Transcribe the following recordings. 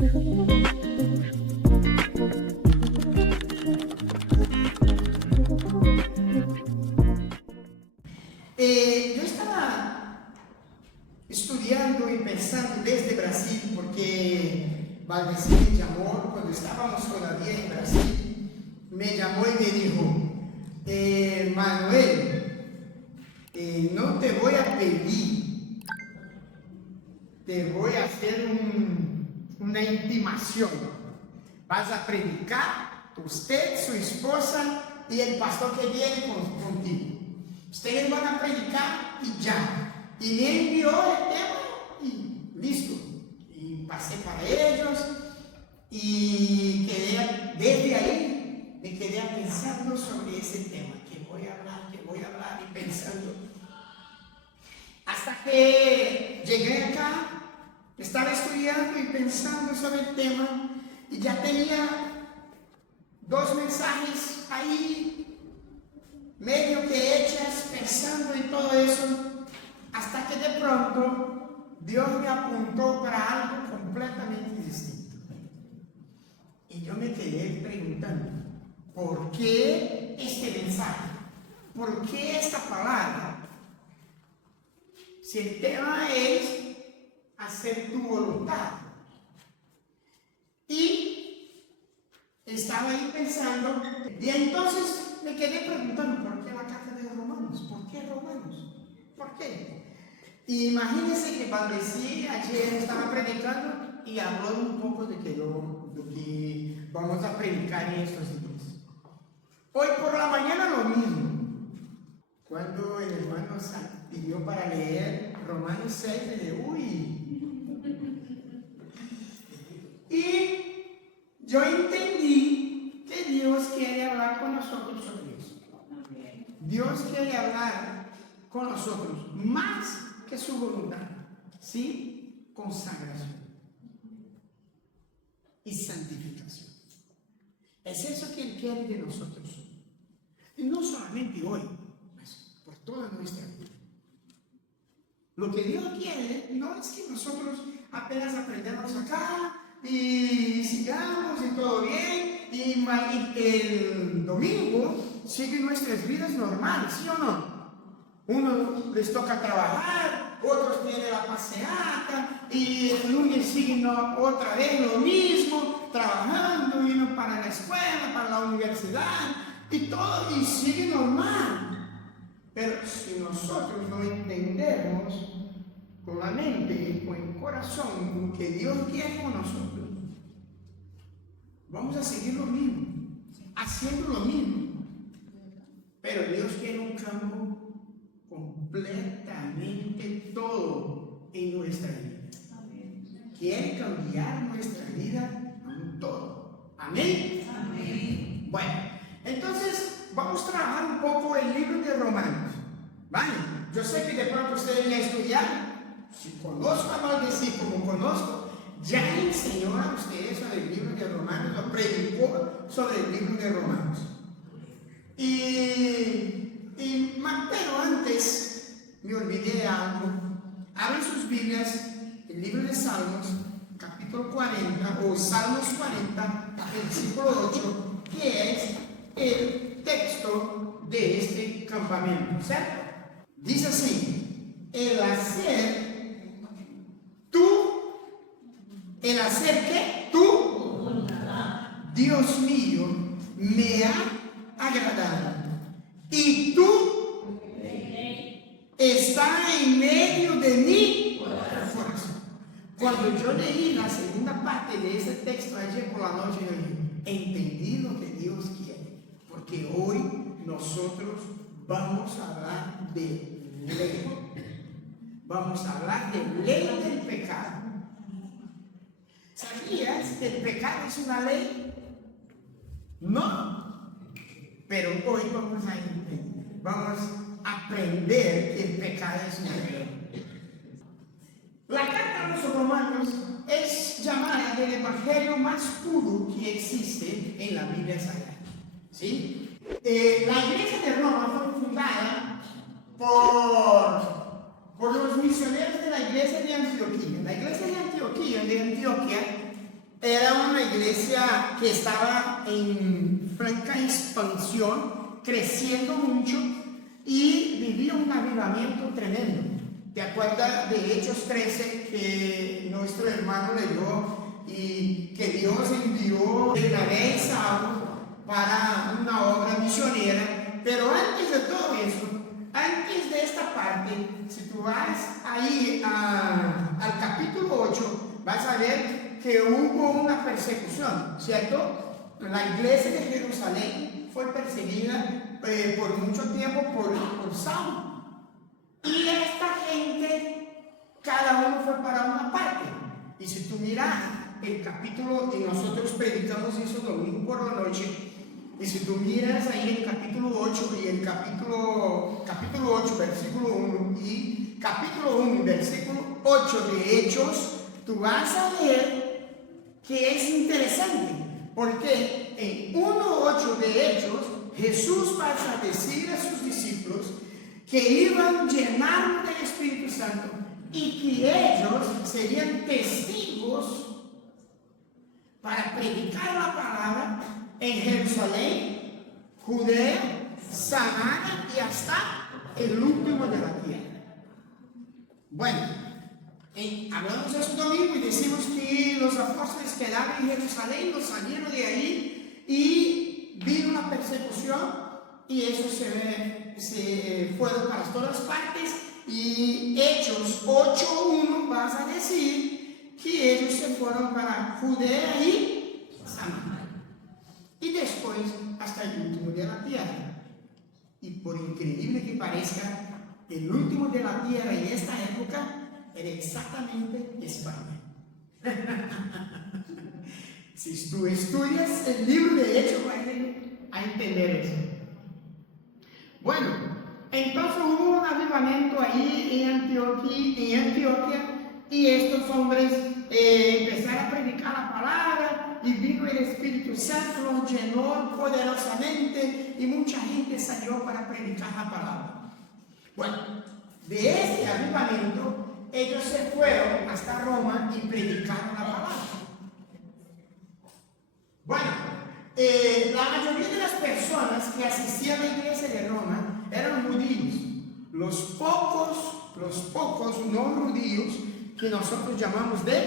Yo estaba estudiando y pensando desde Brasil, porque Valdeci me llamó cuando estábamos todavía en Brasil, me llamó y me dijo, Manuel, no te voy a pedir, te voy a hacer una intimación. Vas a predicar, usted, su esposa y el pastor que viene contigo. Ustedes van a predicar y ya. Y me envió el tema y listo. Y pasé para ellos y quedé, desde ahí me quedé pensando sobre ese tema. Que voy a hablar y pensando. Hasta que llegué acá, estaba estudiando y pensando sobre el tema y ya tenía 2 mensajes ahí medio que hechas, pensando en todo eso, hasta que de pronto Dios me apuntó para algo completamente distinto. Y yo me quedé preguntando, ¿por qué este mensaje? ¿Por qué esta palabra? Si el tema es hacer tu voluntad. Y estaba ahí pensando, y entonces me quedé preguntando, ¿por qué la carta de Romanos? ¿Por qué Romanos? ¿Por qué? Y imagínense que Valdeci ayer estaba predicando y habló un poco de lo que vamos a predicar en estos días. Hoy por la mañana lo mismo. Cuando el hermano pidió para leer Romanos 6, de y yo entendí que Dios quiere hablar con nosotros sobre eso. Dios quiere hablar con nosotros más que su voluntad, ¿sí? Consagración y santificación. Es eso que Él quiere de nosotros. Y no solamente hoy, mas por toda nuestra vida. Lo que Dios quiere no es que nosotros apenas aprendamos acá y sigamos y todo bien y el domingo siguen nuestras vidas normales, ¿sí o no? Unos les toca trabajar, otros tienen la paseata y el lunes siguen otra vez lo mismo, trabajando, yendo para la escuela, para la universidad y todo, y sigue normal. Pero si nosotros no entendemos con la mente y con el corazón lo que Dios quiere con nosotros, vamos a seguir lo mismo, haciendo lo mismo. Pero Dios quiere un cambio completamente todo en nuestra vida. Amén. Quiere cambiar nuestra vida en todo. Amén. Amén. Bueno, entonces vamos a trabajar un poco el libro de Romanos. ¿Vale? Yo sé que de pronto ustedes ya estudiaron. Si conozco a Valdeci como conozco, ya enseñó a ustedes sobre el libro de Romanos, o predicó sobre el libro de Romanos. Pero antes me olvidé de algo. Abren sus Biblias, el libro de Salmos, capítulo 40, o Salmos 40, versículo 8, que es el texto de este campamento, ¿cierto? Dice así: el hacer ¿qué? Tú, Dios mío, me ha agradado. Y tú estás en medio de mi corazón. Cuando yo leí la segunda parte de ese texto ayer por la noche, yo dije, entendí lo que Dios quiere. Porque hoy nosotros vamos a hablar de ley. Vamos a hablar de ley del pecado. ¿Sabías que el pecado es una ley? No. Pero hoy vamos a aprender que el pecado es una ley. La carta a los Romanos es llamada del evangelio más puro que existe en la Biblia Sagrada. ¿Sí? La iglesia de Roma fue fundada por los misioneros de la iglesia de Antioquía. La iglesia de Antioquía era una iglesia que estaba en franca expansión, creciendo mucho y vivía un avivamiento tremendo. ¿Te acuerdas de Hechos 13 que nuestro hermano leyó y que Dios envió Bernabé y Saulo para una obra misionera? Pero antes de todo eso, antes de esta parte, si tú vas ahí al capítulo 8, vas a ver que hubo una persecución, ¿cierto? La iglesia de Jerusalén fue perseguida por mucho tiempo por Saulo. Y esta gente, cada uno fue para una parte. Y si tú miras el capítulo, y nosotros predicamos eso domingo por la noche, y si tú miras ahí el capítulo 8 y el capítulo 8, versículo 1 y capítulo 1 y versículo 8 de Hechos, tú vas a ver que es interesante, porque en 1:8 de Hechos, Jesús pasa a decir a sus discípulos que iban llenados del Espíritu Santo y que ellos serían testigos para predicar la palabra en Jerusalén, Judea, Samaria y hasta el último de la tierra. Bueno, hablamos de eso domingo y decimos que los apóstoles quedaron en Jerusalén, los salieron de ahí y vino una persecución y eso se fueron para todas partes. Y Hechos 8:1 vas a decir que ellos se fueron para Judea y Samaria y después hasta el último de la tierra. Y por increíble que parezca, el último de la tierra en esta época era exactamente España. Si tú estudias el libro de Hechos vas a entender eso. Bueno, entonces hubo un avivamiento ahí en Antioquia y estos hombres empezaron a predicar la palabra y vino el Espíritu Santo, los llenó poderosamente y mucha gente salió para predicar la palabra. Bueno, de este avivamiento ellos se fueron hasta Roma y predicaron la palabra. Bueno, la mayoría de las personas que asistían a la iglesia de Roma eran judíos. Los pocos no judíos que nosotros llamamos de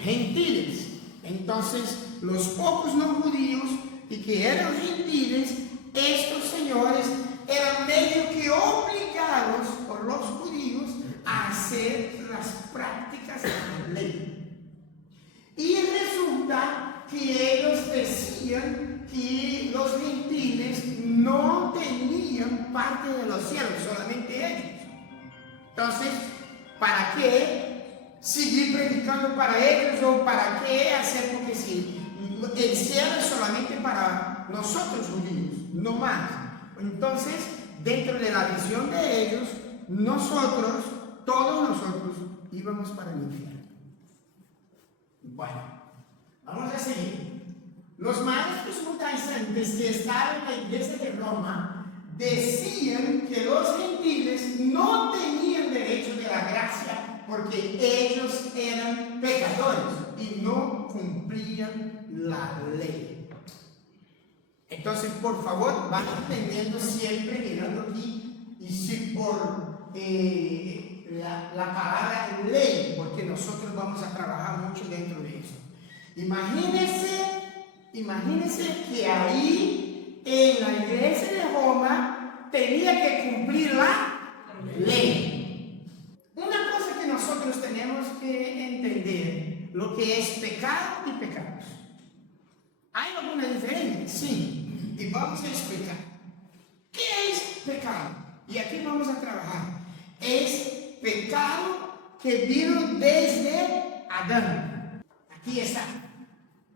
gentiles. Entonces, los pocos no judíos y que eran gentiles, estos señores eran medio que obligados por los judíos a hacer las prácticas de la ley. Y resulta que ellos decían que los gentiles no tenían parte de los cielos, solamente ellos. Entonces, ¿para qué seguir predicando para ellos o para qué hacer? Porque si el cielo es solamente para nosotros judíos, no más. Entonces, dentro de la visión de ellos, todos nosotros íbamos para el infierno. Bueno, vamos a seguir. Los maestros judaizantes que estaban en la iglesia de Roma decían que los gentiles no tenían derecho de la gracia porque ellos eran pecadores y no cumplían la ley. Entonces, por favor, van entendiendo siempre, mirando aquí, y si por la palabra ley, porque nosotros vamos a trabajar mucho dentro de eso. Imagínense que ahí en la iglesia de Roma tenía que cumplir la ley. Una cosa que nosotros tenemos que entender, lo que es pecado y pecados. ¿Hay alguna diferencia? Sí, y vamos a explicar. ¿Qué es pecado? Y aquí vamos a trabajar. Es pecado que vino desde Adán. Aquí está.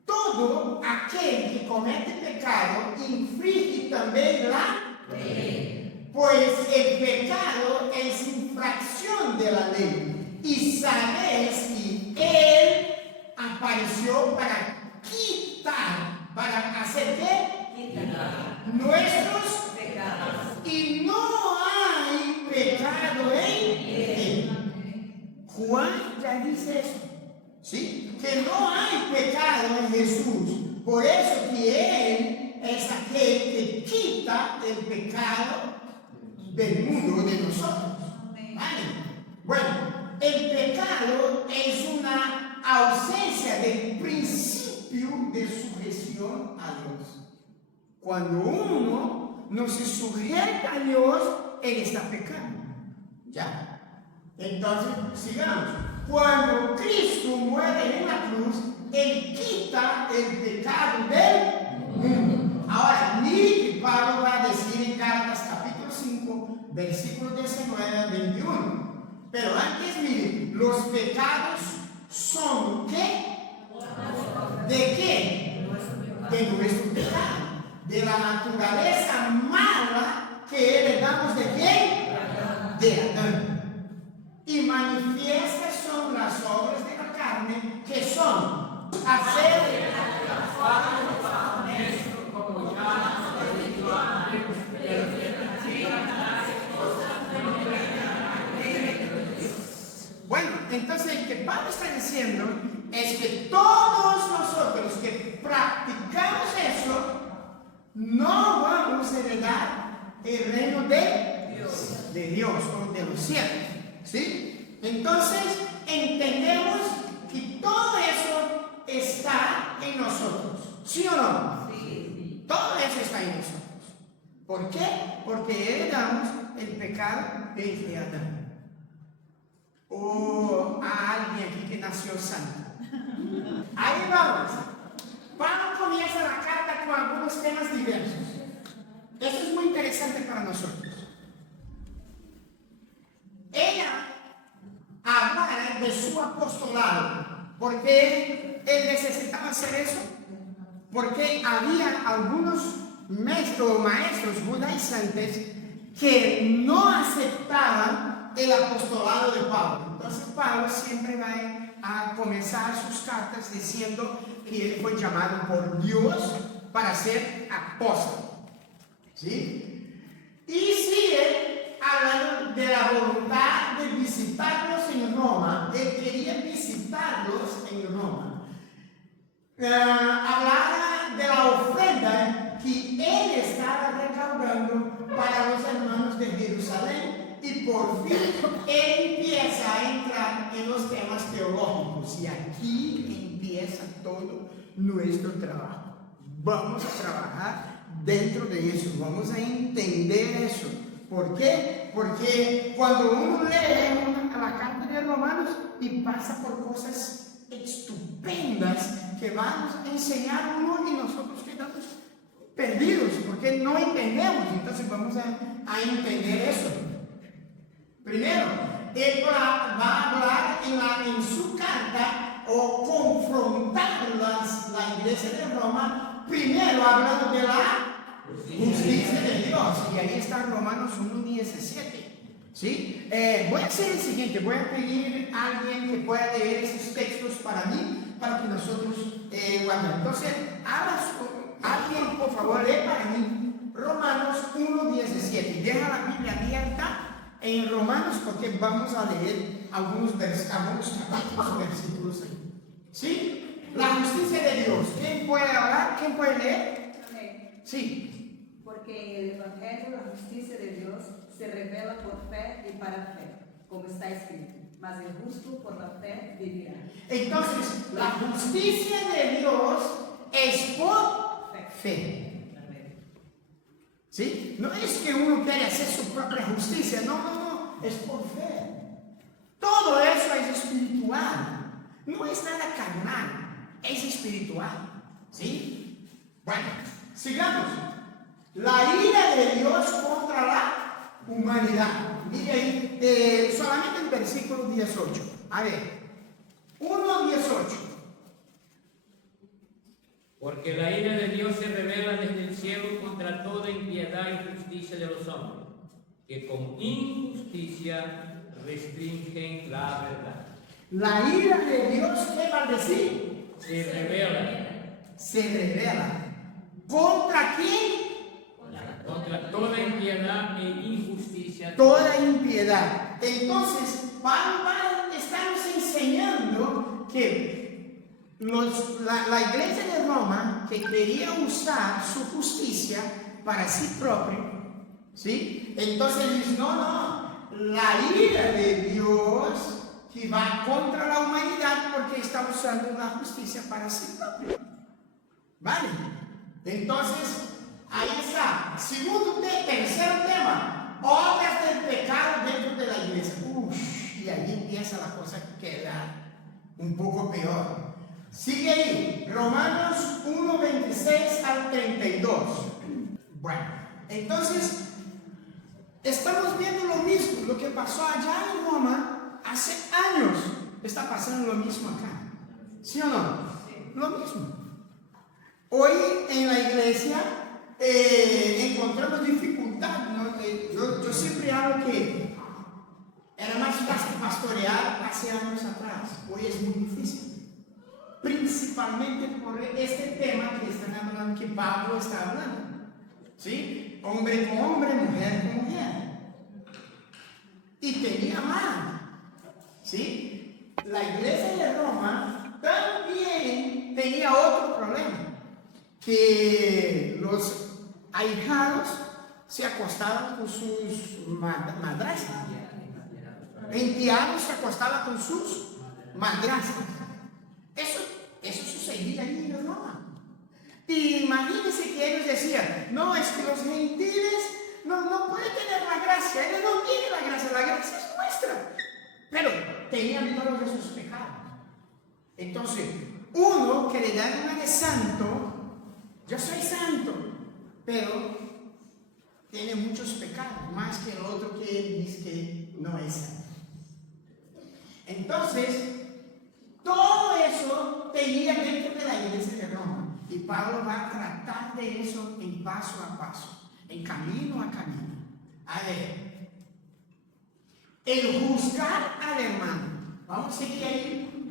Todo aquel que comete pecado infringe también la ley. Pues el pecado es infracción de la ley. Y sabes que Él apareció para quitar, para hacer ¿qué? Quitar nuestros pecados. Y no hay pecado en Él. Juan ya dice eso. ¿Sí? que no hay pecado en Jesús. Por eso que Él es aquel que quita el pecado del mundo de nosotros. ¿Vale? Bueno, el pecado es una ausencia del principio de sujeción a Dios. Cuando uno no se sujeta a Dios, Él está pecando. ¿Ya? Entonces, sigamos. Cuando Cristo muere en la cruz, Él quita el pecado del mundo. Ahora, mire que Pablo va a decir en Gálatas capítulo 5, versículos 19 al 21. Pero antes, mire, los pecados son ¿qué? ¿De qué? De nuestro pecado. De la naturaleza mala que heredamos de quién? De Adán. Y manifiestas son las obras de la carne, que son hacer como ya bueno, entonces lo que Pablo está diciendo es que todos nosotros que practicamos eso no vamos a heredar el reino de Dios o de los cielos. ¿Sí? Entonces entendemos que todo eso está en nosotros. ¿Sí o no? Sí. Todo eso está en nosotros. ¿Por qué? Porque heredamos el pecado desde Adán. O a alguien aquí que nació santo. Ahí vamos. Pablo comienza la carta con algunos temas diversos. Esto es muy interesante para nosotros. Ella habla de su apostolado. ¿Por qué él necesitaba hacer eso? Porque había algunos maestros judaizantes que no aceptaban el apostolado de Pablo. Entonces Pablo siempre va a comenzar sus cartas diciendo que él fue llamado por Dios para ser apóstol. ¿Sí? Y sigue hablando de la voluntad de visitarlos en Roma. Él quería visitarlos en Roma. Hablaba de la ofrenda que él estaba recaudando para los hermanos de Jerusalén. Y por fin él empieza a entrar en los temas teológicos. Y aquí empieza todo nuestro trabajo. Vamos a trabajar dentro de eso. Vamos a entender eso. ¿Por qué? Porque cuando uno lee la carta de Romanos y pasa por cosas estupendas que van a enseñar uno y nosotros quedamos perdidos porque no entendemos. Entonces vamos a entender eso. Primero, él va a hablar en su carta o confrontar la iglesia de Roma, primero hablando de la justicia de Dios. Y ahí está Romanos 1:17. ¿Sí? Voy a hacer el siguiente, voy a pedir a alguien que pueda leer esos textos para mí, para que nosotros guardemos. Entonces, alguien por favor lee para mí Romanos 1:17. Deja la Biblia abierta en Romanos porque vamos a leer algunos capítulos, versículos ahí. ¿Sí? La justicia de Dios. ¿Quién puede hablar? ¿Quién puede leer? Amén. Sí. Porque el Evangelio, la justicia de Dios, se revela por fe y para fe, como está escrito. Mas el justo por la fe vivirá. Entonces, la justicia de Dios es por fe. ¿Sí? No es que uno quiere hacer su propia justicia, no, es por fe. Todo eso es espiritual, no es nada carnal, es espiritual. ¿Sí? Bueno, sigamos. La ira de Dios contra la humanidad. Mire ahí, solamente el versículo 18. A ver, 1:18. Porque la ira de Dios se revela desde el cielo contra toda impiedad y injusticia de los hombres, que con injusticia restringen la verdad. La ira de Dios, ¿qué va a decir? Se revela. Se revela. ¿Contra quién? Contra toda impiedad e injusticia. Toda impiedad. Entonces, Pablo va a estarnos enseñando que la iglesia de Roma, que quería usar su justicia para sí propio, ¿sí? Entonces dice, no, la ira de Dios que va contra la humanidad porque está usando la justicia para sí propio. ¿Vale? Entonces, ahí está. Tercer tema, obras del pecado dentro de la iglesia. Y ahí empieza la cosa que queda un poco peor. Sigue ahí, Romanos 1, 26 al 32. Bueno, entonces, estamos viendo lo mismo, lo que pasó allá en Roma hace años, está pasando lo mismo acá. ¿Sí o no? Lo mismo. Hoy en la iglesia encontramos dificultad, ¿no? Yo siempre hablo que era más fácil pastorear hace años atrás. Hoy es muy difícil. Principalmente por este tema que están hablando, que Pablo está hablando. ¿Sí? Hombre con hombre, mujer con mujer. Y tenía mal. ¿Sí? La iglesia de Roma también tenía otro problema. Que los ahijados se acostaban con sus madrastras. Enteados se acostaban con sus madrastras. Eso sucedía ahí en Roma. Y imagínense que ellos decían, no, es que los gentiles no pueden tener la gracia, ellos no tienen la gracia es nuestra. Pero tenían todos esos pecados. Entonces, uno que le da una de santo, yo soy santo, pero tiene muchos pecados, más que el otro que dice que no es santo. Entonces, todo eso tenía dentro de la iglesia de Roma. Y Pablo va a tratar de eso en paso a paso, en camino a camino. A ver, el juzgar al hermano. Vamos a seguir ahí,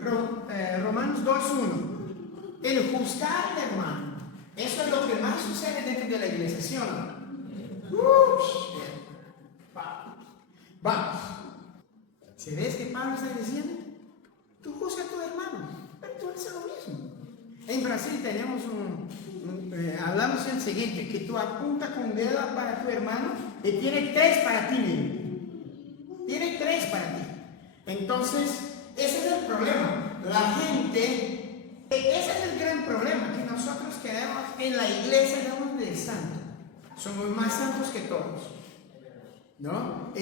Romanos 2:1. El juzgar al hermano. Eso es lo que más sucede dentro de la iglesia, ¿sí o no? Vamos. ¿Se ves que Pablo está diciendo? Tú juzgas a tu hermano, pero tú haces lo mismo. En Brasil tenemos hablamos el siguiente, que tú apuntas con dedo para tu hermano y tiene 3 para ti mismo. Tiene 3 para ti. Entonces, ese es el problema. La gente, ese es el gran problema, que nosotros queremos en la iglesia damos de santo. Somos más santos que todos. ¿No?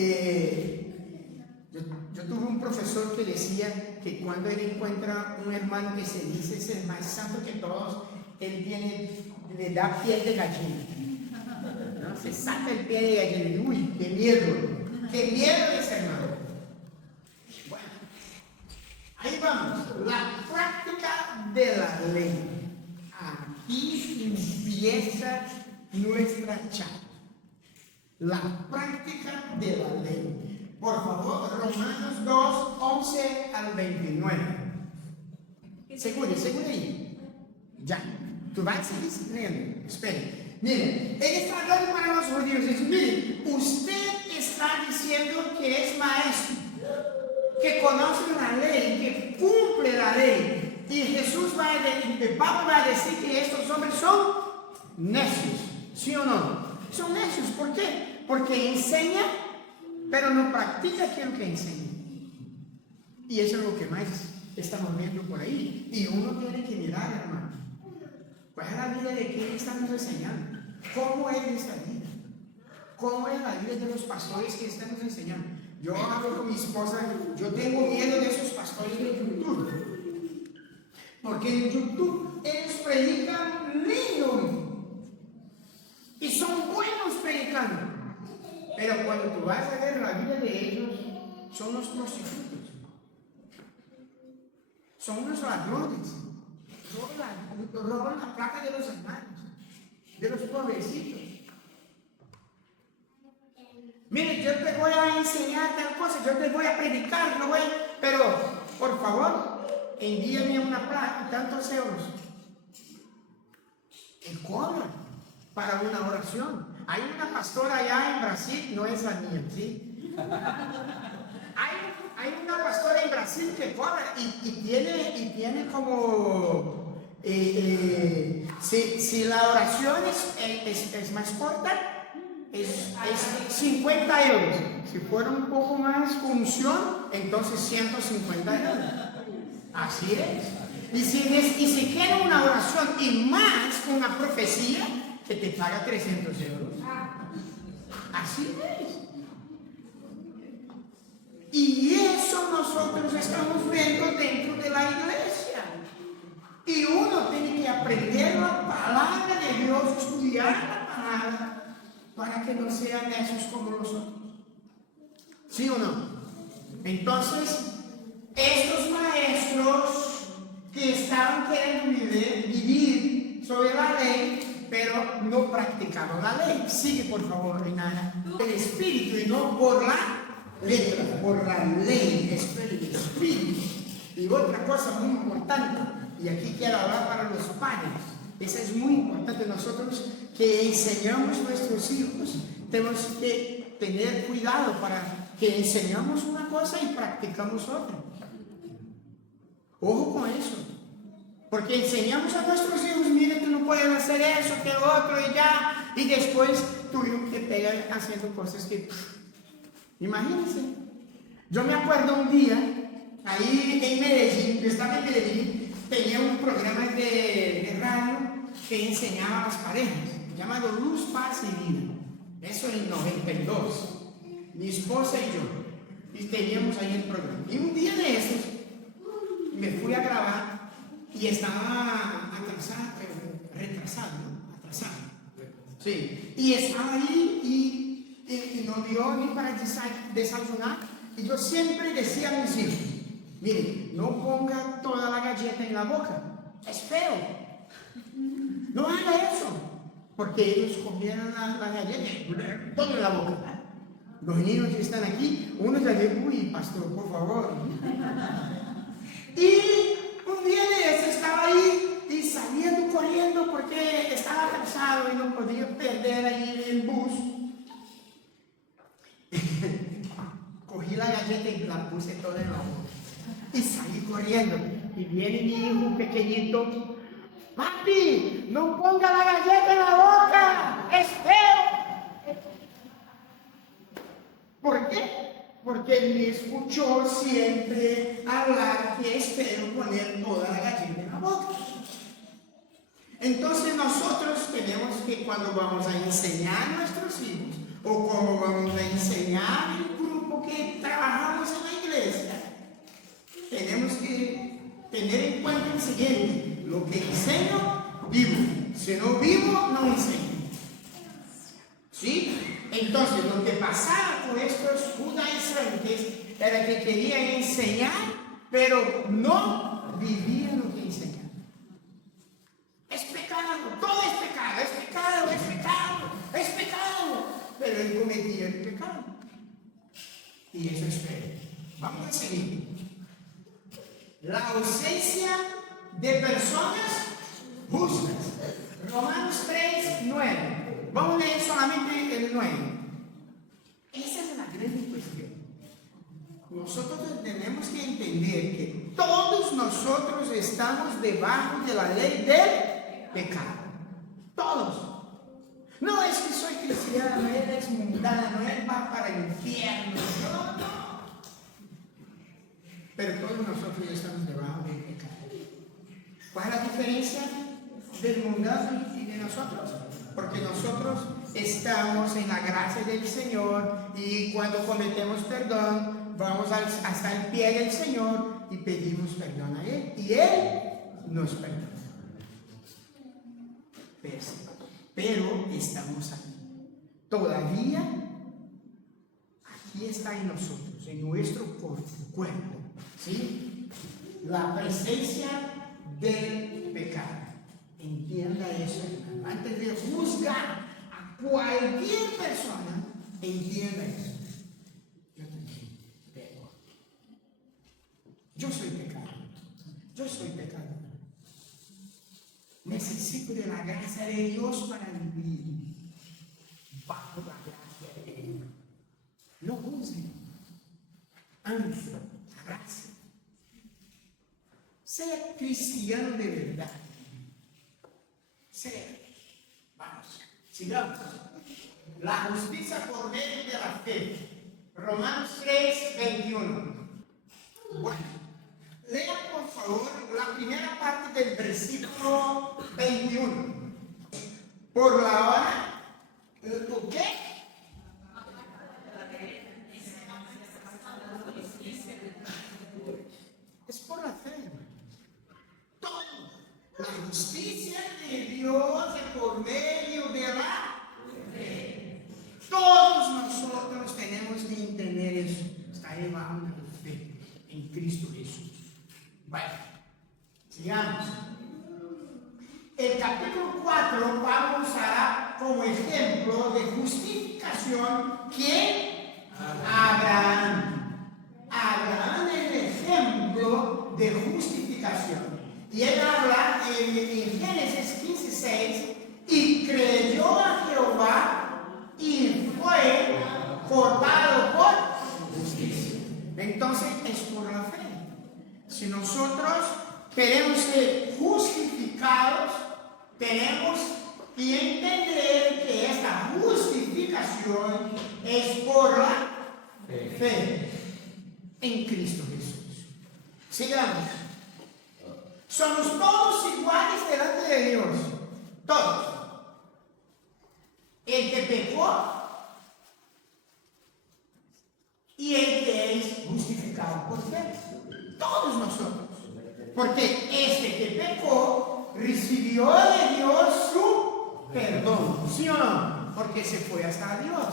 Yo tuve un profesor que decía que cuando él encuentra un hermano que se dice ser más santo que todos, él le da piel de gallina. ¿No? Se saca el pie de gallina. Uy, qué miedo de ese hermano. Bueno, ahí vamos. La práctica de la ley. Aquí empieza nuestra charla. La práctica de la ley. Por favor, Romanos 2, 11 al 29. Seguro ahí. Ya. Tú vas a seguir leyendo. Espere. Miren, él está hablando para los judíos. Dice, miren, usted está diciendo que es maestro, que conoce la ley, que cumple la ley. Y Pablo va a decir que estos hombres son necios. ¿Sí o no? Son necios. ¿Por qué? Porque enseñan, pero no practica aquello que enseña. Y eso es lo que más estamos viendo por ahí. Y uno tiene que mirar, hermano, ¿cuál es la vida de quien estamos enseñando? ¿Cómo es esta vida? ¿Cómo es la vida de los pastores que estamos enseñando? Yo hablo con mi esposa, yo tengo miedo de esos pastores de YouTube. Porque en YouTube ellos predican lindo. Y son buenos predicando. Pero cuando tú vas a ver la vida de ellos, son los prostitutos, son unos ladrones, roban la plata de los hermanos, de los pobrecitos. Mire, yo te voy a enseñar tal cosa, yo te voy a predicar, pero por favor, envíame una plata, tantos euros. Que cobran para una oración. Hay una pastora allá en Brasil, no es la mía, ¿sí? Hay una pastora en Brasil que cobra y tiene como Si la oración es más corta, es 50 euros. Si fuera un poco más con unción, entonces 150 euros. Así es. Y si quiere una oración y más con una profecía, que te paga 300 euros. Así es. Y eso nosotros estamos viendo dentro de la iglesia. Y uno tiene que aprender la palabra de Dios, estudiar la palabra, para que no sean esos como los otros. ¿Sí o no? Entonces, estos maestros que estaban queriendo vivir sobre la ley, pero no practicaban la ley. Sigue, por favor, Renata. El espíritu y no por la letra, por la ley, espíritu. Y otra cosa muy importante, y aquí quiero hablar para los padres, eso es muy importante. Nosotros que enseñamos a nuestros hijos, tenemos que tener cuidado para que enseñamos una cosa y practicamos otra. Ojo con eso. Porque enseñamos a nuestros hijos, miren, tú no puedes hacer eso, que lo otro y ya. Y después tuvimos que pegar haciendo cosas que... Imagínense. Yo me acuerdo un día, ahí en Medellín, yo estaba en Medellín, tenía un programa de radio que enseñaba a las parejas, llamado Luz, Paz y Vida. Eso en 92. Mi esposa y yo. Y teníamos ahí el programa. Y un día de esos, me fui a grabar y estaba retrasado, ¿no? Atrasado. Sí. Y estaba ahí y no dio ni para desayunar. Y yo siempre decía a mis hijos, miren, no ponga toda la galleta en la boca, es feo. No haga eso, porque ellos comieron la galleta, todo en la boca. Los niños que están aquí, uno ya dice, uy, pastor, por favor. Y un día de eso estaba ahí y saliendo corriendo porque estaba cansado y no podía perder ahí el bus. Cogí la galleta y la puse toda en la boca. Y salí corriendo. Y viene mi hijo pequeñito. Papi, no ponga la galleta en la boca. Es feo. ¿Por qué? Porque él me escuchó siempre hablar que es feo poner toda la galleta en la boca. Entonces nosotros tenemos que, cuando vamos a enseñar a nuestros hijos, o como vamos a enseñar el grupo que trabajamos en la iglesia, tenemos que tener en cuenta el siguiente: lo que enseño, vivo. Si no vivo, no enseño. ¿Sí? Entonces, lo que pasaba con estos judaizantes era que querían enseñar, pero no vivían lo que enseñaban. Es pecado, todo es pecado, es pecado, es pecado, es pecado. Pero él cometía el pecado. Y eso es feo. Vamos a seguir. La ausencia de personas justas. Romanos 3:9. Vamos a leer solamente el 9. Esa es la gran cuestión. Nosotros tenemos que entender que todos nosotros estamos debajo de la ley del pecado. Todos. No es que soy cristiano, él es mundano, él va para el infierno. No. Pero todos nosotros estamos debajo del pecado. ¿Cuál es la diferencia del mundano y de nosotros? Porque nosotros estamos en la gracia del Señor y cuando cometemos perdón, vamos hasta el pie del Señor y pedimos perdón a Él. Y Él nos perdona. Pero estamos aquí. Todavía, aquí está en nosotros, en nuestro cuerpo, ¿sí? La presencia del pecado. Entienda eso, hermano. Antes de juzgar a cualquier persona, entienda eso. Yo también peco. Yo soy pecador. Yo soy pecador. Necesito de la gracia de Dios para vivir bajo la gracia de Él. No juzguen. Antes, la gracia. Sea cristiano de verdad. Sí. Vamos, sigamos. La justicia por medio de la fe. Romanos 3, 21. Bueno, lea por favor la primera parte del versículo 21. Por la hora, ¿por qué? Es por la fe. Todo. La justicia de Dios es por medio de la fe. Todos nosotros tenemos que entender eso. Está elevado en la fe en Cristo Jesús. Bueno, sigamos. El capítulo 4 Pablo usará como ejemplo de justificación que Abraham. Abraham es el ejemplo de justificación. Y él habla en Génesis 15:6, y creyó a Jehová y fue contado por justicia. Entonces es por la fe. Si nosotros queremos ser justificados, tenemos que entender que esta justificación es por la fe en Cristo Jesús. Sigamos. Somos todos iguales delante de Dios. Todos. El que pecó y el que es justificado por fe. Todos nosotros. Porque este que pecó recibió de Dios su perdón. ¿Sí o no? Porque se fue hasta Dios.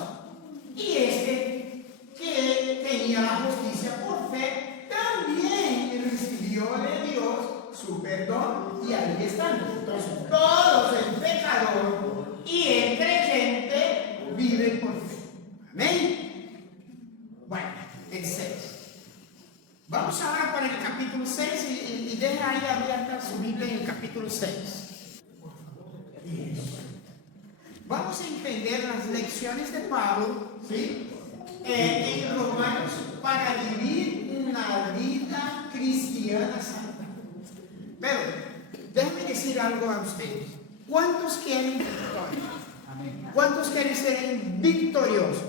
Y este que tenía la justicia por fe también recibió de Dios su perdón. Y ahí están. Entonces todos, el pecador y el creyente, viven por fe. Amén. Bueno, el 6. Vamos ahora para el capítulo 6 y deja ahí abierta su Biblia en el capítulo 6. Vamos a entender las lecciones de Pablo, ¿sí? En Romanos para vivir una vida cristiana santa. Pero déjame decir algo a ustedes. ¿Cuántos quieren victoria? ¿Cuántos quieren ser victoriosos?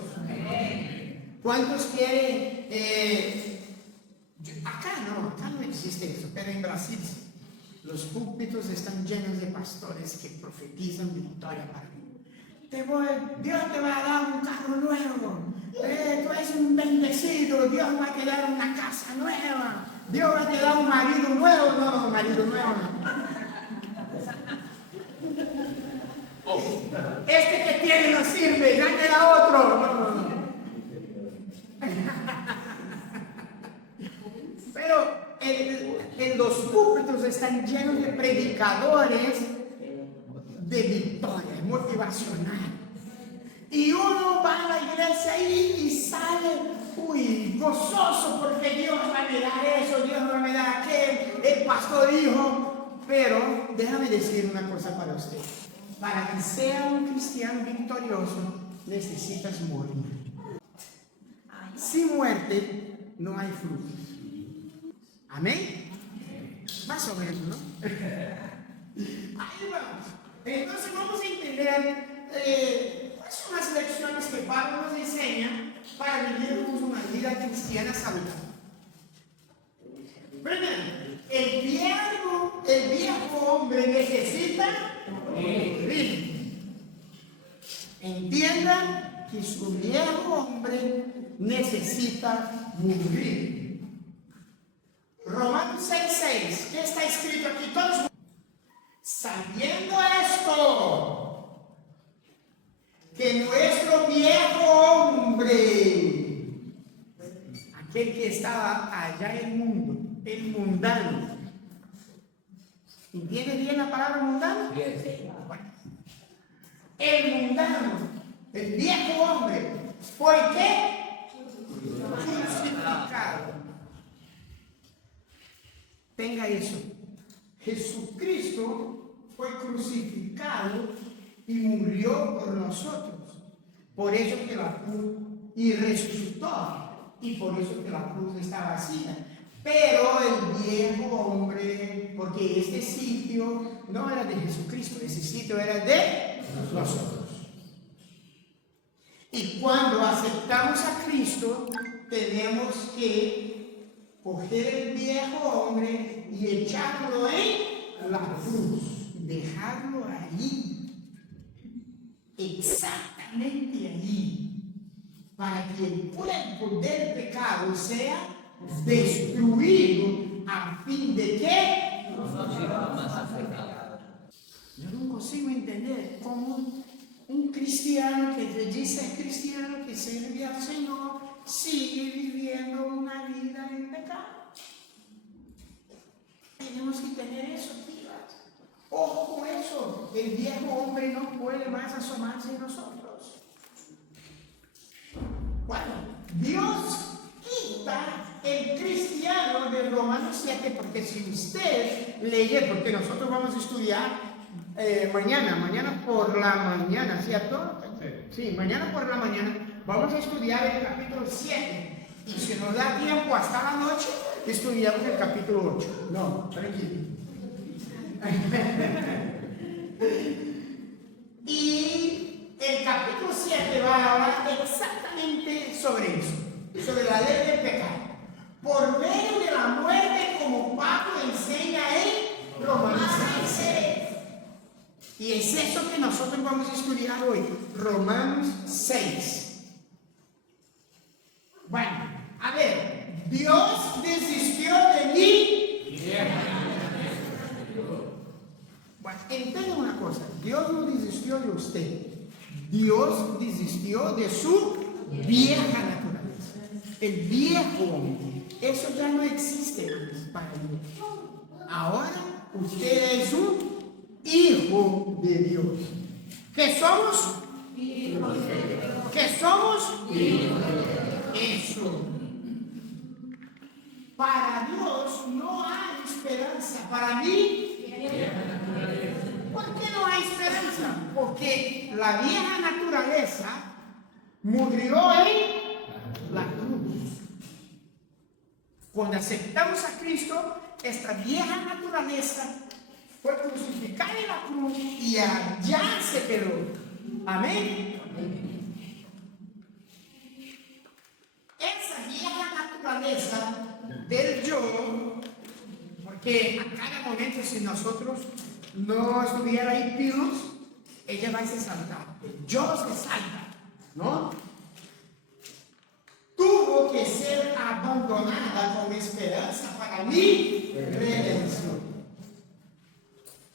¿Cuántos quieren... acá no existe eso, pero en Brasil sí. Los púlpitos están llenos de pastores que profetizan victoria para mí. Dios te va a dar un carro nuevo. Tú eres un bendecido. Dios va a te dar una casa nueva. Dios va a te dar un marido nuevo. No, marido nuevo no. Este que tiene no sirve, ya te da otro. No. Pero en los púlpitos están llenos de predicadores de victoria, motivacional. Y uno va a la iglesia y sale, gozoso porque Dios va a me dar eso, Dios va a me dar aquel, el pastor dijo. Pero déjame decir una cosa para usted. Para que sea un cristiano victorioso, necesitas morir. Sin muerte no hay frutos. Amén. Más o menos, ¿no? Ahí vamos. Entonces vamos a entender cuáles son las lecciones que Pablo nos enseña para vivir una vida cristiana saludable. Primero, el viejo hombre necesita morir. Entiendan que su viejo hombre necesita morir. Romanos 6:6, ¿qué está escrito aquí? Todos. Sabiendo esto, que nuestro viejo hombre, aquel que estaba allá en el mundo, el mundano, ¿entiende bien la palabra mundano? Bueno, el mundano, el viejo hombre, ¿fue qué? Crucificado. Tenga eso. Jesucristo fue crucificado y murió por nosotros. Por eso que la cruz, y resucitó, y por eso que la cruz está vacía. Pero el viejo hombre porque este sitio no era de Jesucristo, ese sitio era de nosotros. Y cuando aceptamos a Cristo, tenemos que coger el viejo hombre y echarlo en la cruz, dejarlo ahí, exactamente ahí, para que el cuerpo del pecado sea destruido a fin de que yo no consigo entender cómo un cristiano que te dice cristiano, que sirve al Señor, sigue viviendo una vida en pecado. Tenemos que tener eso, pilas. Ojo con eso. El viejo hombre no puede más asomarse en nosotros. Bueno, Dios quita el cristiano de Romanos 7, porque si usted lee, porque nosotros vamos a estudiar mañana por la mañana, ¿cierto? Sí, mañana por la mañana vamos a estudiar el capítulo 7. Y si nos da tiempo hasta la noche, estudiamos el capítulo 8. No, tranquilo. Y el capítulo 7 va a hablar exactamente sobre eso, sobre la ley del pecado. Por medio de la muerte, como Pablo enseña en Romanos 6. Y es eso que nosotros vamos a estudiar hoy, Romanos 6. Bueno, a ver, Dios desistió de mí. Bueno, entiendan una cosa, Dios no desistió de usted, Dios desistió de su vieja naturaleza, el viejo hombre. Eso ya no existe para Dios. Ahora usted es un hijo de Dios. ¿Qué somos? Hijos de Dios. ¿Qué somos? Hijos de Dios. Eso. Para Dios no hay esperanza. Para mí, ¿por qué no hay esperanza? Porque la vieja naturaleza murió en la cruz. Cuando aceptamos a Cristo, esta vieja naturaleza fue crucificada en la cruz y allá se quedó. Amén. Esa vieja naturaleza del yo, porque a cada momento si nosotros no estuviera ahí pilos, ella va a se saltar. El yo se salta, ¿no? Tuvo que ser abandonada como esperanza para mi redención.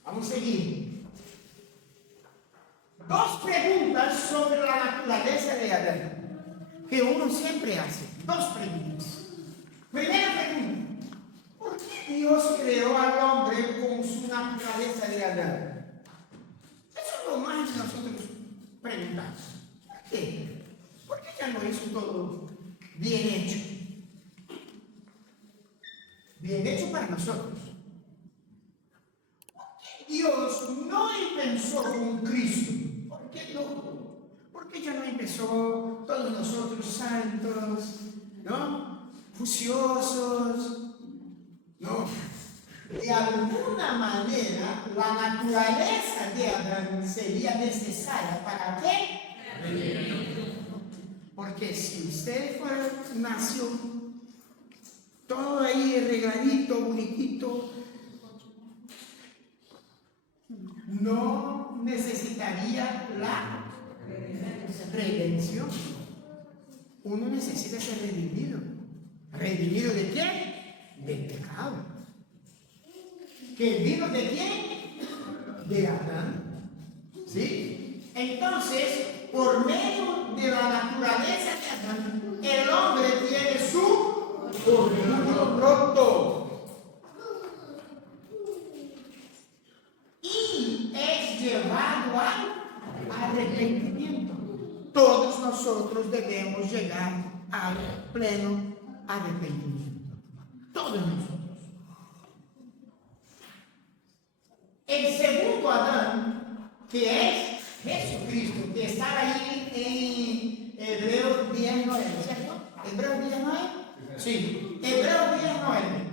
Vamos a seguir. Dos preguntas sobre la naturaleza de Adán, que uno siempre hace. Dos preguntas. Primera pregunta: ¿por qué Dios creó al hombre con su naturaleza de Adán? Eso es lo más que nosotros preguntamos. ¿Por qué? ¿Por qué ya no hizo todo bien hecho? Bien hecho para nosotros. Dios no empezó con Cristo. ¿Por qué no? Porque ya no empezó todos nosotros santos, ¿no? Juiciosos, ¿no? De alguna manera, la naturaleza de Adán sería necesaria. ¿Para qué? Porque si usted nació todo ahí arregladito, bonitito, no necesitaría la redención. Uno necesita ser redimido. ¿Redimido de qué? Del pecado. ¿Que vino de quién? De Adán. ¿Sí? Entonces, por medio de la naturaleza de Adán, el hombre tiene su orgullo roto. Y es llevado al arrepentimiento. Todos nosotros debemos llegar al pleno arrepentimiento. Todos nosotros. El segundo Adán, que es Jesucristo, que está ahí en Hebreos 10:9, ¿cierto? ¿Hebreos 10:9? Sí, Hebreos 10:9.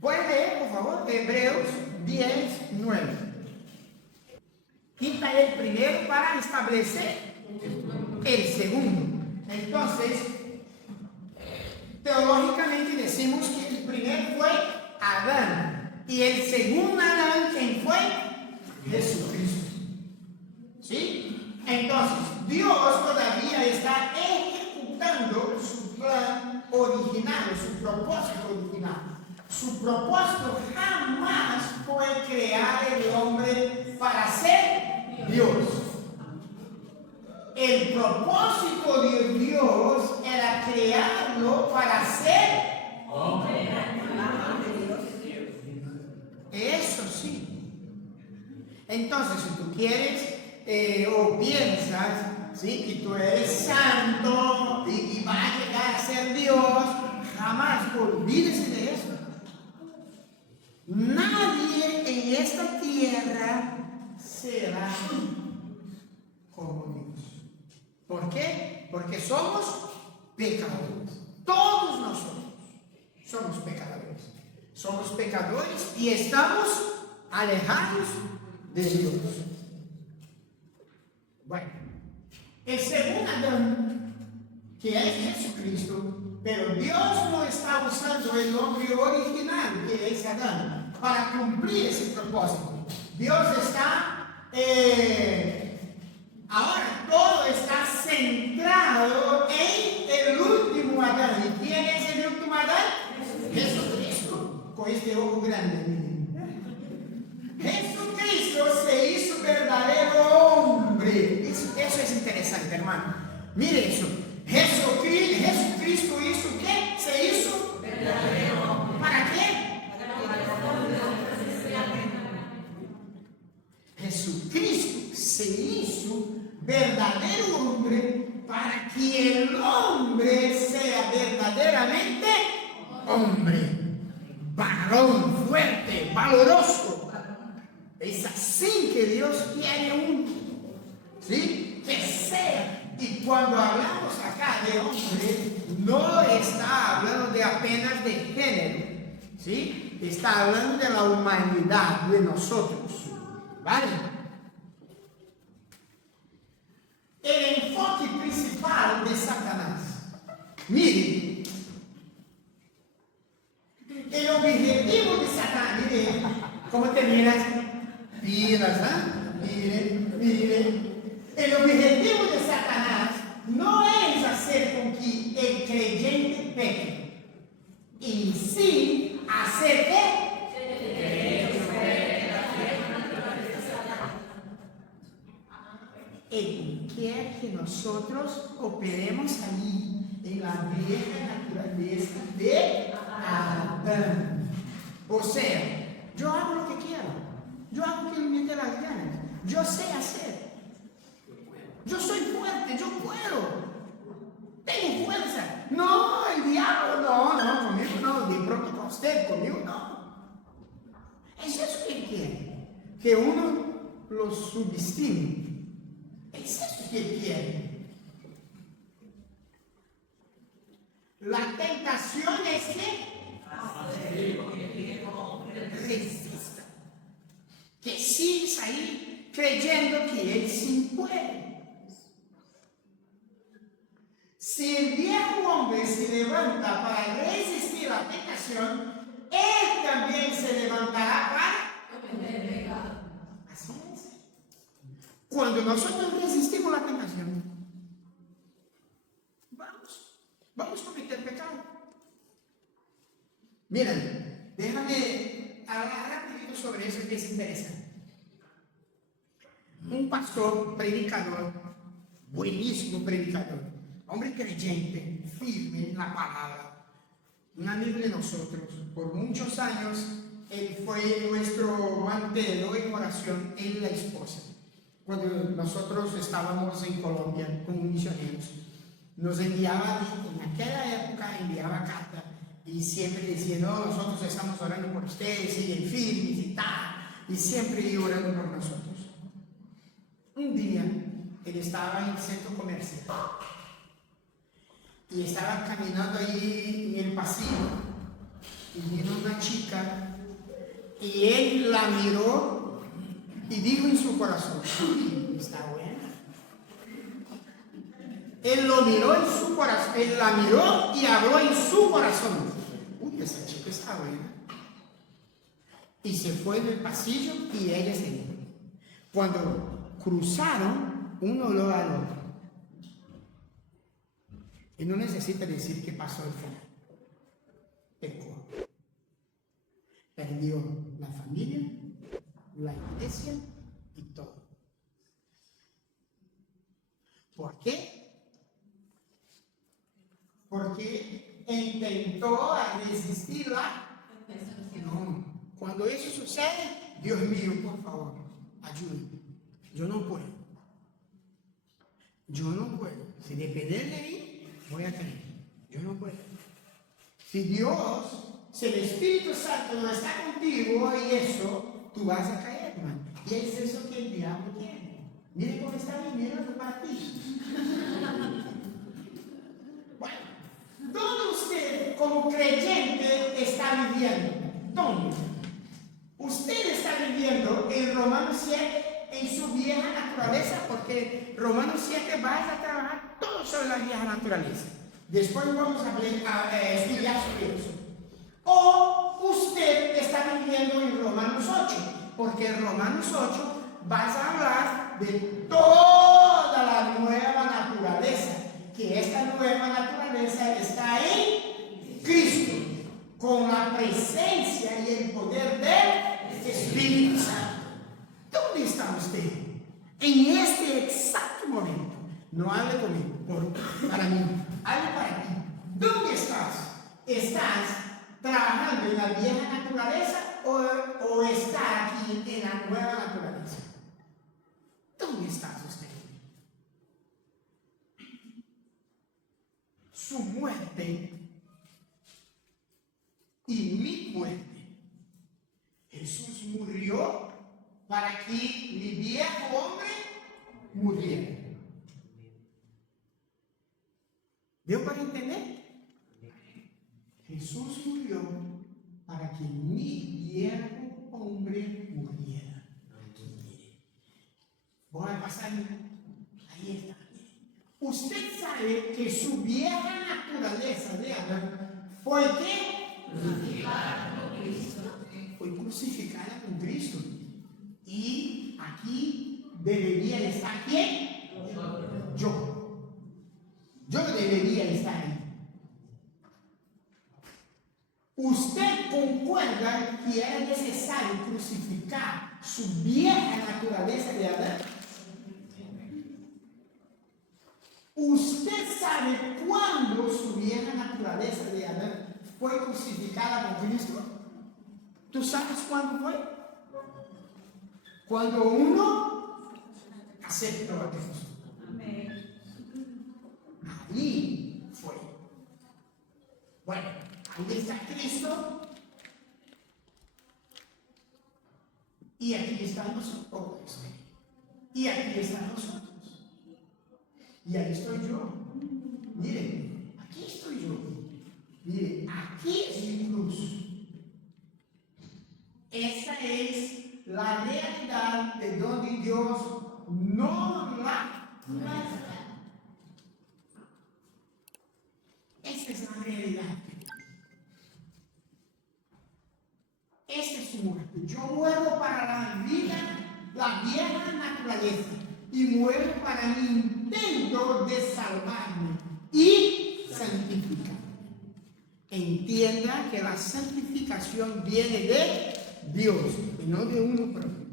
¿Pueden leer, por favor, Hebreos 10:9. Quita el primero para establecer el segundo. Entonces, teológicamente decimos que el primero fue Adán y el segundo Adán, ¿quién fue? Jesucristo. ¿Sí? Entonces, Dios todavía está ejecutando su plan original, su propósito original. Su propósito jamás fue crear el hombre para ser Dios. El propósito de Dios era crearlo para ser hombre. Eso sí. Entonces, si tú quieres o piensas, ¿sí?, que tú eres santo y vas a llegar a ser Dios, jamás olvídese de eso. Nadie en esta tierra será como Dios. ¿Por qué? Porque somos pecadores. Todos nosotros somos pecadores. Somos pecadores y estamos alejados de Dios. Bueno, el segundo Adán, que es Jesucristo, pero Dios no está usando el nombre original, que es Adán, para cumplir ese propósito. Dios está, ahora todo está centrado en el último Adán. ¿Y quién es el último Adán? Jesucristo, con este ojo grande. Miren. Jesucristo se hizo verdadero hombre. Eso es interesante, hermano. Mire eso. Jesucristo hizo ¿qué? Se hizo verdadero hombre. ¿Para qué? Jesucristo se hizo verdadero hombre para que el hombre sea verdaderamente hombre, varón, fuerte, valoroso. Es así que Dios quiere uno, ¿sí? Que sea. Y cuando hablamos acá de hombre, no está hablando de apenas de género, ¿sí? Está hablando de la humanidad, de nosotros, ¿vale? El enfoque principal de Satanás. Miren, el objetivo de Satanás, miren, ¿cómo te miras? Miras, ¿ah? Miren. El objetivo de Satanás no es hacer con que el creyente peque, y sí hacer que Él quiere que nosotros operemos ahí en la vieja naturaleza de Adán. O sea, yo hago lo que quiero, yo hago lo que me dé las ganas, yo sé hacer. Yo soy fuerte, yo puedo. Tengo fuerza. No, el diablo, no, conmigo no. De pronto con usted, conmigo no. Es eso que él quiere. Que uno lo subestime. Es eso que él quiere. La tentación es que resista. Que sigues ahí creyendo que él sí puede. Si el viejo hombre se levanta para resistir la tentación, él también se levantará para cometer pecado. Así es. Cuando nosotros resistimos la tentación, vamos a cometer pecado. Miren, déjame hablar rápido sobre eso que es interesante. Un pastor, predicador, buenísimo predicador, hombre creyente, firme en la palabra, un amigo de nosotros, por muchos años, él fue nuestro mantero en oración, él y la esposa. Cuando nosotros estábamos en Colombia como misioneros, nos enviaba, en aquella época enviaba carta y siempre decía, no, nosotros estamos orando por ustedes, siguen firmes y tal, y siempre iba orando por nosotros. Un día, él estaba en el centro comercial y estaba caminando ahí en el pasillo y vino una chica Y él la miró y dijo en su corazón, está buena. Él lo miró en su corazón, él la miró y habló en su corazón. Uy, esa chica está buena. Y se fue en el pasillo y ella seguía. Cuando cruzaron, uno lo al otro. Y no necesita decir qué pasó al final. Pecó. Perdió la familia, la iglesia y todo. ¿Por qué? Porque intentó resistirla. No. Cuando eso sucede, Dios mío, por favor, ayúdame. Yo no puedo. Yo no puedo. Si depende de mí, voy a caer. Yo no puedo. Si Dios, si el Espíritu Santo no está contigo y eso, tú vas a caer, hermano. Y es eso que el diablo quiere. Mire cómo está viniendo para ti. Bueno, ¿dónde usted como creyente está viviendo? ¿Dónde? Usted está viviendo en Romanos 7 en su vieja naturaleza, porque Romanos 7 va a trabajar todo sobre la vieja naturaleza. Después vamos a estudiar sobre eso. O usted está viviendo en Romanos 8, porque en Romanos 8 vas a hablar de toda la nueva naturaleza, que esta nueva naturaleza está en Cristo, con la presencia y el poder del Espíritu Santo. ¿Dónde está usted? En este exacto momento. No hable conmigo, para mí, hable para ti. ¿Dónde estás? ¿Estás trabajando en la vieja naturaleza o está aquí en la nueva naturaleza? ¿Dónde estás usted? Su muerte y mi muerte. Jesús murió para que mi viejo hombre muriera. ¿Dio para entender? Jesús murió para que mi viejo hombre muriera. Voy a pasar. Ahí está. Usted sabe que su vieja naturaleza de Adán fue ¿qué? Crucificada con Cristo. Fue crucificada con Cristo. Y aquí debería estar ¿quién? Yo. Yo debería estar ahí. ¿Usted concuerda que era necesario crucificar su vieja naturaleza de Adán? ¿Usted sabe cuándo su vieja naturaleza de Adán fue crucificada con Cristo? ¿Tú sabes cuándo fue? Cuando uno aceptó a Cristo. Amén. Ahí fue. Bueno, ahí está Cristo. Y aquí están nosotros. Y aquí están nosotros. Y ahí estoy yo. Miren, aquí estoy yo. Miren, aquí es mi cruz. Esa es la realidad de donde Dios no la muestra. Esa es la realidad. Esa es su muerte. Yo muero para la vida, la vieja naturaleza. Y muero para mi intento de salvarme y santificarme. Entienda que la santificación viene de Dios y no de uno propio.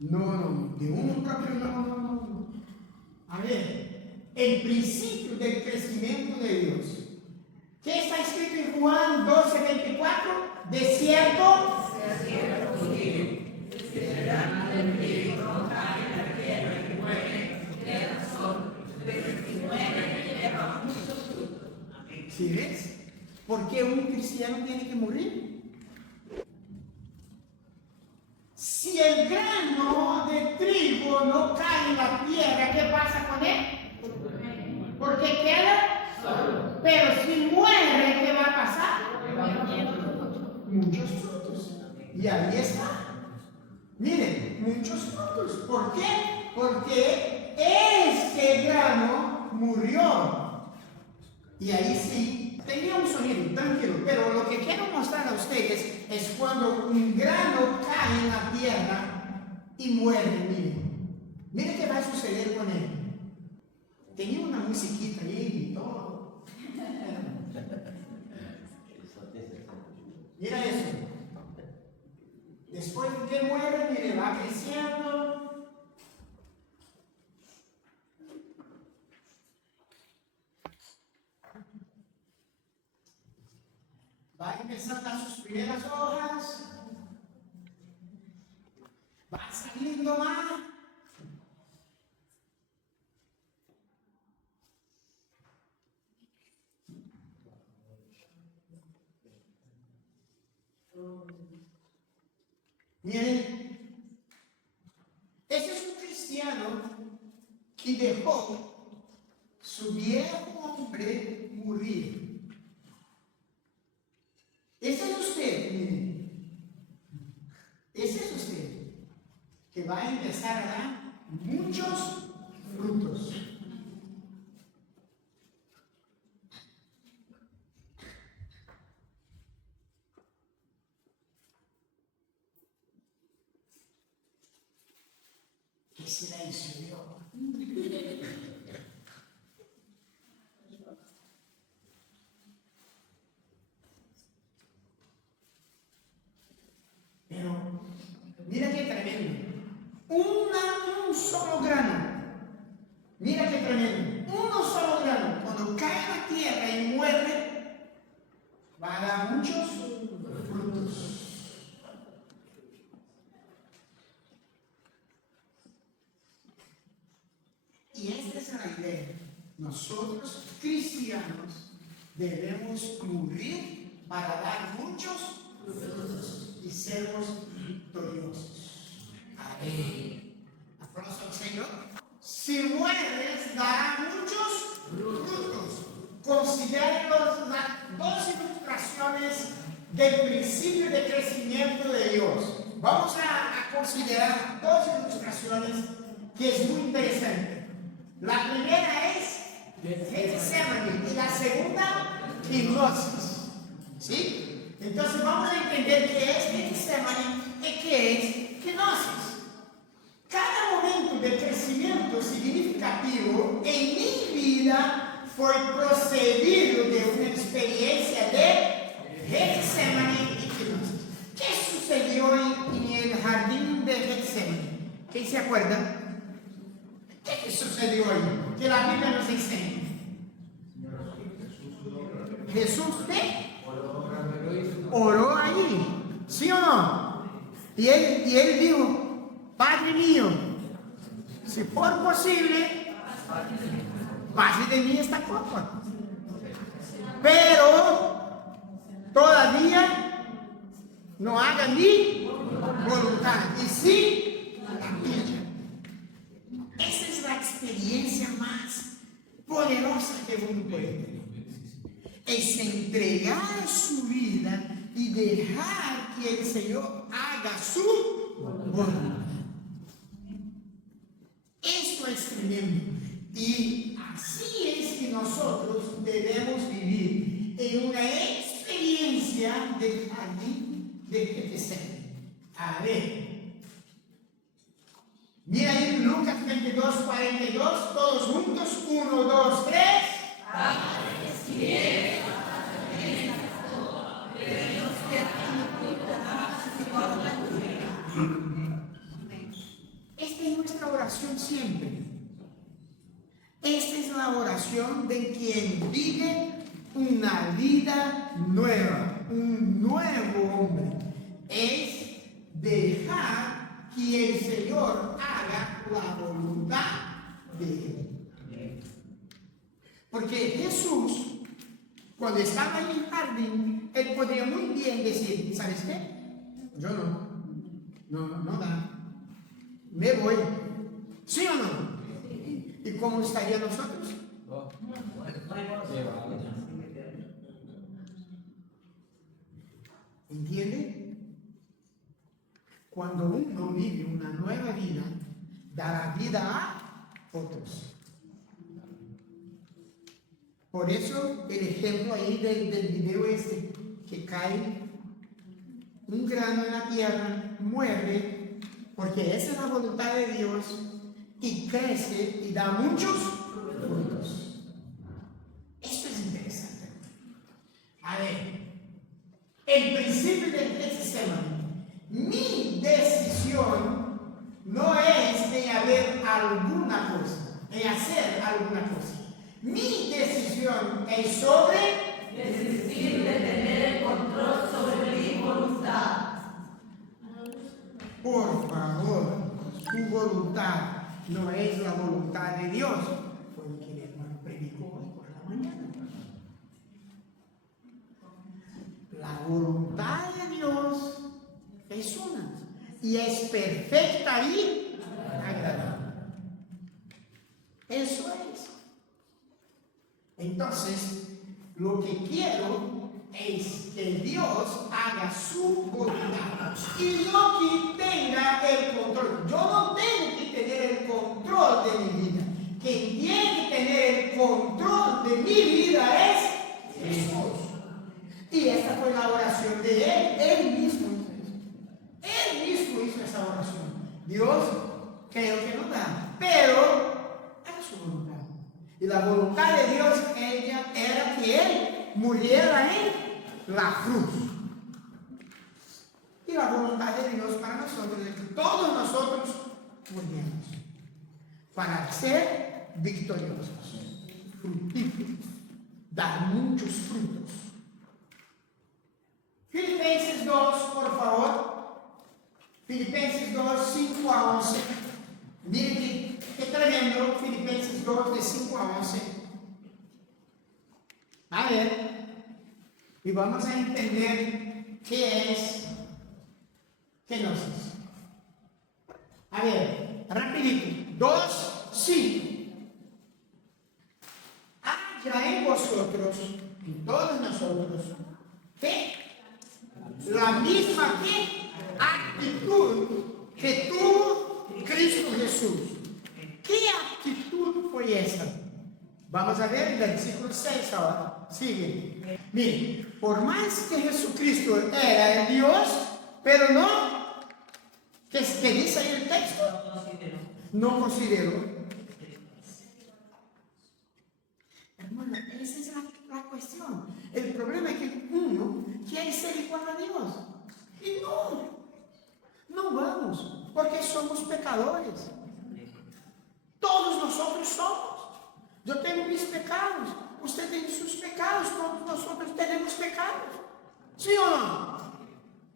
No, de uno propio no. A ver, el principio del crecimiento de Dios. ¿Qué está escrito en Juan 12:24? De cierto, ¿sí ves? ¿Por qué un cristiano tiene que morir? Si el grano de trigo no cae en la tierra, ¿qué pasa con él? Porque queda solo. Pero si muere, ¿qué va a pasar? Muchos frutos. Y ahí está. Miren, muchos frutos. ¿Por qué? Porque este grano murió. Y ahí sí, tenía un sonido, tranquilo. Pero lo que quiero mostrar a ustedes es cuando un grano cae en la tierra y muere. Miren, miren qué va a suceder con él. Tenía una musiquita ahí y todo. Mira eso. Después de que muere, mire, va creciendo. Va empezando a sus primeras hojas. Va saliendo más. Miren, ese es un cristiano que dejó su viejo hombre morir. Ese es usted, miren. Ese es usted, que va a empezar a dar muchos frutos. ¿Qué silencio dio? Pero mira qué tremendo. Un solo grano. Mira qué tremendo. Uno solo grano. Cuando cae en la tierra y muere, va a dar muchos frutos. Y esta es la idea. Nosotros, cristianos, debemos morir para dar muchos frutos y sermos victoriosos. Amén. Aplauso al Señor. Si mueres, dará muchos frutos. Consideren las dos ilustraciones del principio de crecimiento de Dios. Vamos a considerar dos ilustraciones que es muy interesante. La primera es Getsemaní y la segunda, hipnosis. ¿Sí? Entonces vamos a entender qué es Getsemaní y qué es hipnosis. Cada momento de crecimiento significativo en mi vida fue procedido de una experiencia de Getsemaní y hipnosis. ¿Qué sucedió en el jardín de Getsemaní? ¿Quién se acuerda? ¿Qué sucedió ahí? Que la Biblia nos enseña. Jesús oró allí, ¿sí o no? Y él dijo, Padre mío, si por posible, pase de mí esta copa. Pero todavía no haga mi voluntad, y sí la mía. Esa es la experiencia más poderosa que uno puede tener. Es entregar su vida y dejar que el Señor haga su voluntad. Esto es tremendo. Y así es que nosotros debemos vivir en una experiencia del jardín de Getsemaní. A ver. Mira ahí Lucas 22, 42, todos juntos, 1, 2, 3. Esta es nuestra oración siempre. Esta es la oración de quien vive una vida nueva, un nuevo hombre. Es dejar que el Señor haga la voluntad de Él. Porque Jesús, cuando estaba en el jardín, Él podría muy bien decir, ¿sabes qué? Yo no da. Me voy. ¿Sí o no? ¿Y cómo estaría nosotros? ¿Entiende? Cuando uno vive una nueva vida, dará vida a otros. Por eso el ejemplo ahí del video este, que cae un grano en la tierra, muere, porque esa es la voluntad de Dios, y crece y da muchos frutos. Esto es interesante. A ver, el principio del Getsemaní, mi decisión no es de haber alguna cosa, de hacer alguna cosa. Mi decisión es sobre Desistir de tener el control sobre mi voluntad. Por favor, tu voluntad no es la voluntad de Dios. Fue lo que el hermano predicó hoy por la mañana. La voluntad de Dios es una y es perfecta y agradable. Eso es. Entonces, lo que quiero es que Dios haga su voluntad y no que tenga el control. Yo no tengo que tener el control de mi vida. Quien tiene que tener el control de mi vida es Jesús. Y esta fue la oración de Él. Él mismo hizo eso. Él mismo hizo esa oración. Dios, creo que no da, pero era su voluntad. Y la voluntad de Dios era que Él muriera en la cruz. Y la voluntad de Dios para nosotros es que todos nosotros muramos para ser victoriosos, fructíferos, dar muchos frutos. Filipenses 2, por favor. Filipenses 2, 5 a 11. Miren qué tremendo. Filipenses 2, de 5 a 11. A ver. Y vamos a entender qué es kenosis. A ver, rapidito. 2, 5. Haya en vosotros, en todos nosotros, ¿qué? La misma actitud que tuvo Cristo Jesús. ¿Qué actitud fue esa? Vamos a ver el versículo 6 ahora. Sigue. Mire, por más que Jesucristo era el Dios, pero no, ¿qué dice ahí el texto? No consideró. Hermano, esa es la cuestión. El problema es que uno quiere ser igual a Dios. Y no vamos, porque somos pecadores. Todos nosotros somos. Yo tengo mis pecados, usted tiene sus pecados, todos nosotros tenemos pecados. ¿Sí o no?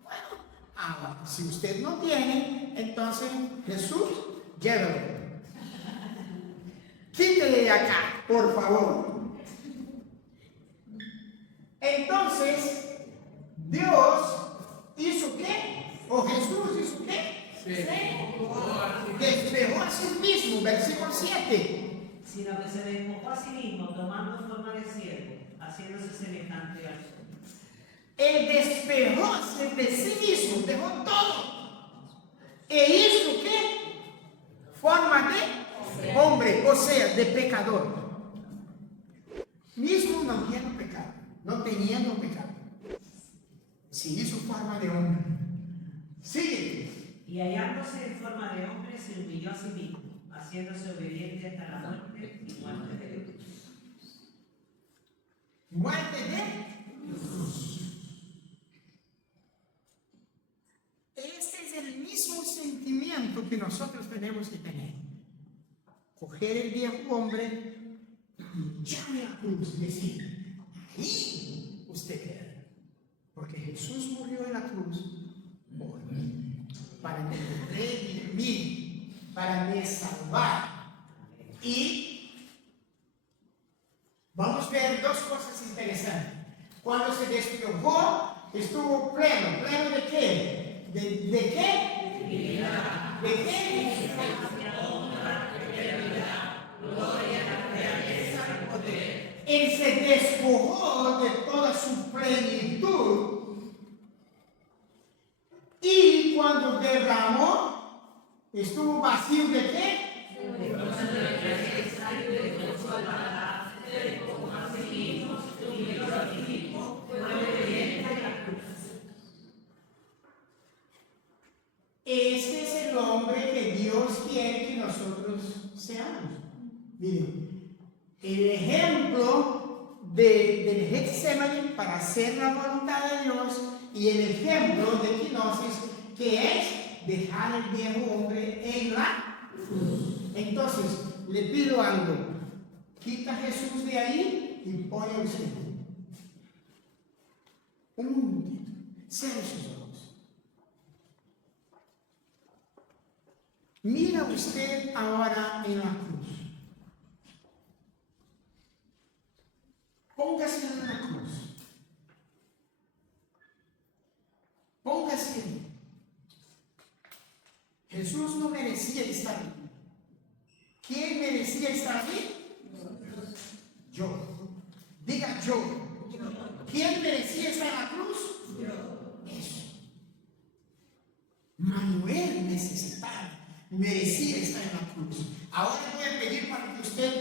Bueno, si usted no tiene, entonces Jesús, llévelo. Quítele de acá, por favor. Entonces, Dios hizo qué? ¿O Jesús hizo qué? Sí. Despejó a sí mismo, versículo 7. Sino que se despojó a sí mismo, tomando forma de siervo, haciéndose semejante al sol. Él despejóse de sí mismo, dejó todo. ¿E hizo qué? Forma de hombre, o sea, de pecador. Mismo no habiendo pecado, no teniendo pecado. Se hizo forma de hombre. Sigue. Y hallándose en forma de hombre, se humilló a sí mismo, haciéndose obediente hasta la muerte y muerte de cruz. Muerte de cruz. Este es el mismo sentimiento que nosotros tenemos que tener. Coger el viejo hombre y echarle a la cruz y decir, ahí usted queda. Porque Jesús murió en la cruz por mí, para me redimir, para me salvar. Y vamos a ver dos cosas interesantes. Cuando se despojó, estuvo pleno. ¿Pleno de qué? ¿De qué? ¿De qué? Él se despojó de toda su plenitud y cuando derramó Estuvo vacío de qué? Este es el hombre que Dios quiere que nosotros seamos. Miren, el ejemplo del Getsemaní para hacer la voluntad de Dios y el ejemplo de Kenosis, que es dejar el viejo hombre en la cruz. Entonces, le pido algo: quita a Jesús de ahí y pone a usted. Un momentito, cierre sus ojos. Mira usted ahora en la cruz. Póngase en la cruz. Póngase. Jesús no merecía estar aquí. ¿Quién merecía estar aquí? Yo. Diga yo. ¿Quién merecía estar en la cruz? Yo. Eso. Manuel merecía estar en la cruz. Ahora voy a pedir para que usted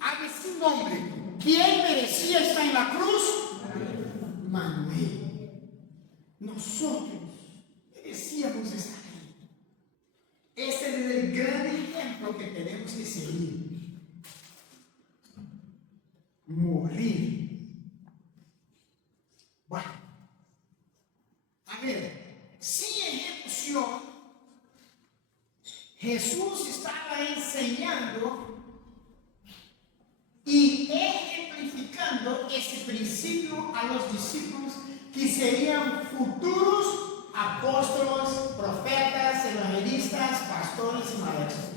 haga su nombre. ¿Quién merecía estar en la cruz? Manuel. Nosotros merecíamos estar ahí. Este es el gran ejemplo que tenemos que seguir. Morir. Bueno, a ver, sin ejecución, Jesús estaba enseñando y ejemplificando ese principio a los discípulos que serían futuros apóstoles, profetas, evangelistas, pastores y maestros.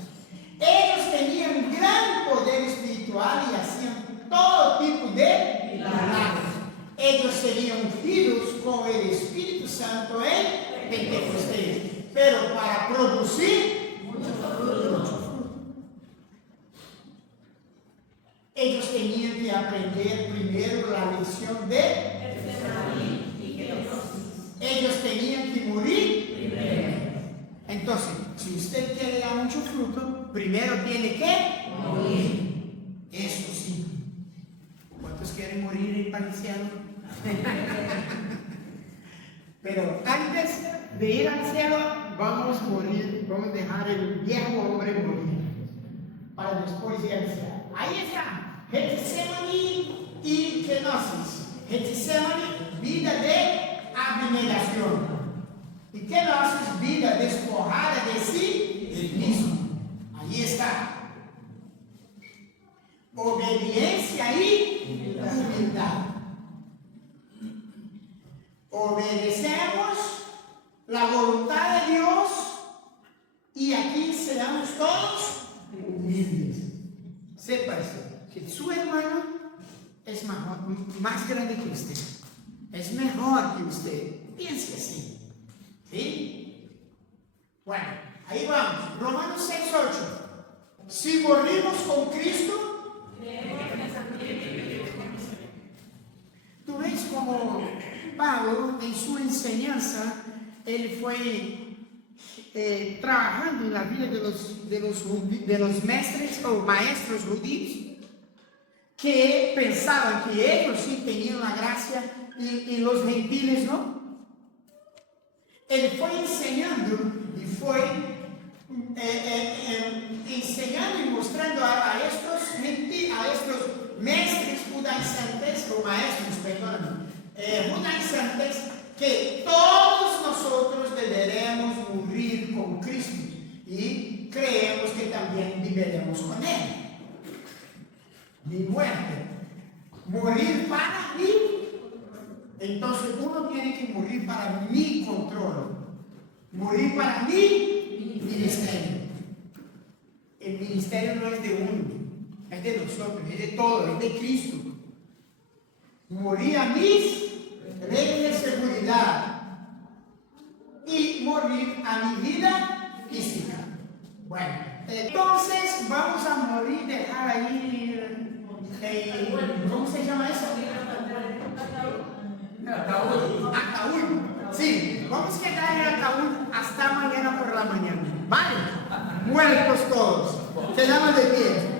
Ellos tenían gran poder espiritual y hacían todo tipo de milagros. Ellos serían ungidos con el Espíritu Santo en Pentecostés, pero para producir mucho fruto. Ellos tenían que aprender primero la lección de ellos tenían que morir primero. Entonces, si usted quiere dar mucho fruto, primero tiene que morir. Eso sí. ¿Cuántos quieren morir para el cielo? Pero antes de ir al cielo, vamos a morir, vamos a dejar el viejo hombre morir para después ir al cielo. Ahí está, Getsemaní y Kenosis. Getsemaní, vida de abnegación. Y Kenosis, vida despojada de sí mismo. Ahí está. Obediencia y humildad. Obedecemos la voluntad de Dios y aquí seamos todos humildes. Sepa eso, que su hermano es más grande que usted, es mejor que usted. Piense así. ¿Sí? Bueno, ahí vamos. Romanos 6:8. Si morimos con Cristo, tú ves como Pablo en su enseñanza, él fue trabajando en la vida de los maestros judíos que pensaban que ellos sí tenían la gracia y los gentiles no. Él fue enseñando y fue enseñando y mostrando a estos maestros judaizantes, o maestros, perdón, judaizantes, que todos nosotros deberemos morir con Cristo y creemos que también viviremos con Él. Mi muerte, morir para mí. Entonces uno tiene que morir para mi control, morir para mi ministerio. El ministerio no es de uno, es de nosotros, es de todos, es de Cristo. Morir a mis reglas de seguridad y morir a mi vida física. Bueno, entonces vamos a morir, dejar ahí, ¿cómo se llama eso? Ataúd. Sí, vamos a quedar en el ataúd hasta mañana por la mañana. ¿Vale? puercos todos. Quedamos de pie.